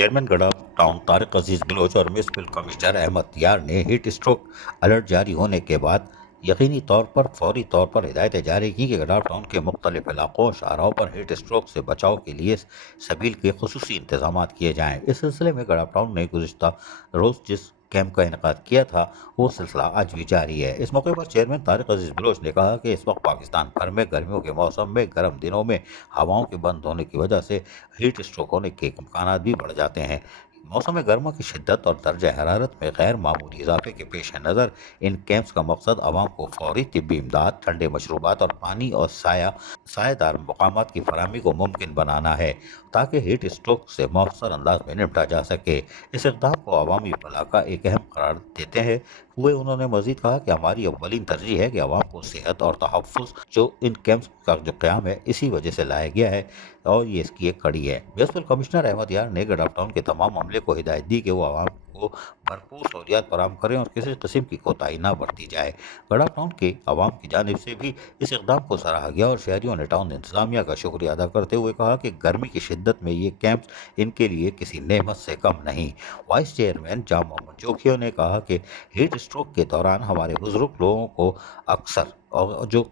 Chairman گڑھا town Tariq عزیز بلوچ اور municipal commissioner Ahmad یار نے ہیٹ اسٹروک الرٹ جاری ہونے کے بعد یقینی طور پر فوری طور پر ہدایتیں جاری کی کہ گڑھا ٹاؤن کے مختلف علاقوں اور شاہراہوں پر ہیٹ اسٹروک سے بچاؤ کے لیے سبیل کے خصوصی انتظامات کیے جائیں۔ اس سلسلے میں گڑھا ٹاؤن نے گزشتہ روز جس کیمپ کا انعقاد کیا تھا وہ سلسلہ آج بھی جاری ہے۔ اس موقع پر چیئرمین طارق عزیز بلوچ نے کہا کہ اس وقت پاکستان بھر میں گرمیوں کے موسم میں گرم دنوں میں ہواؤں کے بند ہونے کی وجہ سے ہیٹ اسٹروک ہونے کے امکانات بھی بڑھ جاتے ہیں۔ موسم گرما کی شدت اور درجہ حرارت میں غیر معمولی اضافے کے پیش نظر ان کیمپس کا مقصد عوام کو فوری طبی امداد، ٹھنڈے مشروبات اور پانی اور سایہ دار مقامات کی فراہمی کو ممکن بنانا ہے تاکہ ہیٹ اسٹروک سے مؤثر انداز میں نمٹا جا سکے۔ اس اقدام کو عوامی فلاح کا ایک اہم قرار دیتے ہوئے انہوں نے مزید کہا کہ ہماری اولین ترجیح ہے کہ عوام کو صحت اور تحفظ جو ان کیمپس کا جو قیام ہے اسی وجہ سے لایا گیا ہے اور یہ اس کی ایک کڑی ہے۔ میونسپل کمشنر احمد یار نے گڑھا ٹاؤن کے تمام عملے کو ہدایت دی کہ وہ عوام کو بھرپور سہولیات فراہم کریں اور کسی قسم کی کوتاہی نہ برتی جائے۔ گڑھا ٹاؤن کے عوام کی جانب سے بھی اس اقدام کو سراہا گیا اور شہریوں نے ٹاؤن انتظامیہ کا شکریہ ادا کرتے ہوئے کہا کہ گرمی کی شدت میں یہ کیمپس ان کے لیے کسی نعمت سے کم نہیں۔ وائس چیئرمین جام محمد جوکھیو نے کہا کہ ہیٹ اسٹروک کے دوران ہمارے بزرگ لوگوں کو اکثر اور جو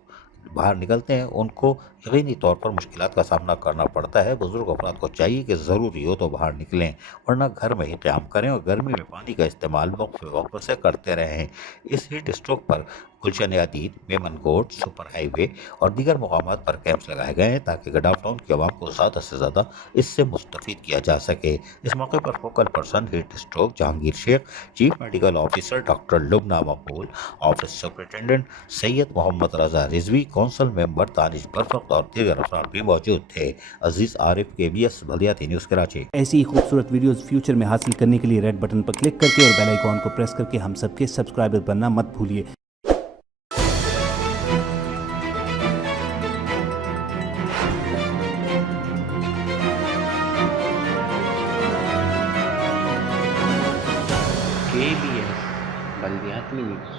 باہر نکلتے ہیں ان کو یقینی طور پر مشکلات کا سامنا کرنا پڑتا ہے۔ بزرگ افراد کو چاہیے کہ ضروری ہو تو باہر نکلیں ورنہ گھر میں ہی قیام کریں اور گرمی میں پانی کا استعمال وقفے سے کرتے رہیں۔ اس ہیٹ اسٹروک پر گلشن عدید، میمن گوٹ، سپر ہائی وے اور دیگر مقامات پر کیمپس لگائے گئے ہیں تاکہ گڑھا ٹاؤن کی عوام کو زیادہ سے زیادہ اس سے مستفید کیا جا سکے۔ اس موقع پر focal person heat stroke Jahangir Sheikh, chief medical officer doctor Lubna Maqbool, office superintendent Syed Muhammad Raza Rizvi, council member Danish برفقت اور دیگر افراد بھی موجود تھے۔ عزیز عارف، KBS بلدیاتی نیوز کراچی۔ ایسی ہی خوبصورت ویڈیوز فیوچر میں حاصل کرنے کے لیے ریڈ بٹن پر کلک کر کے اور بیل آئیکن کو پریس کر کے ہم سب کے سبسکرائبر بننا مت بھولیے۔ KBS بلدیاتی نیوز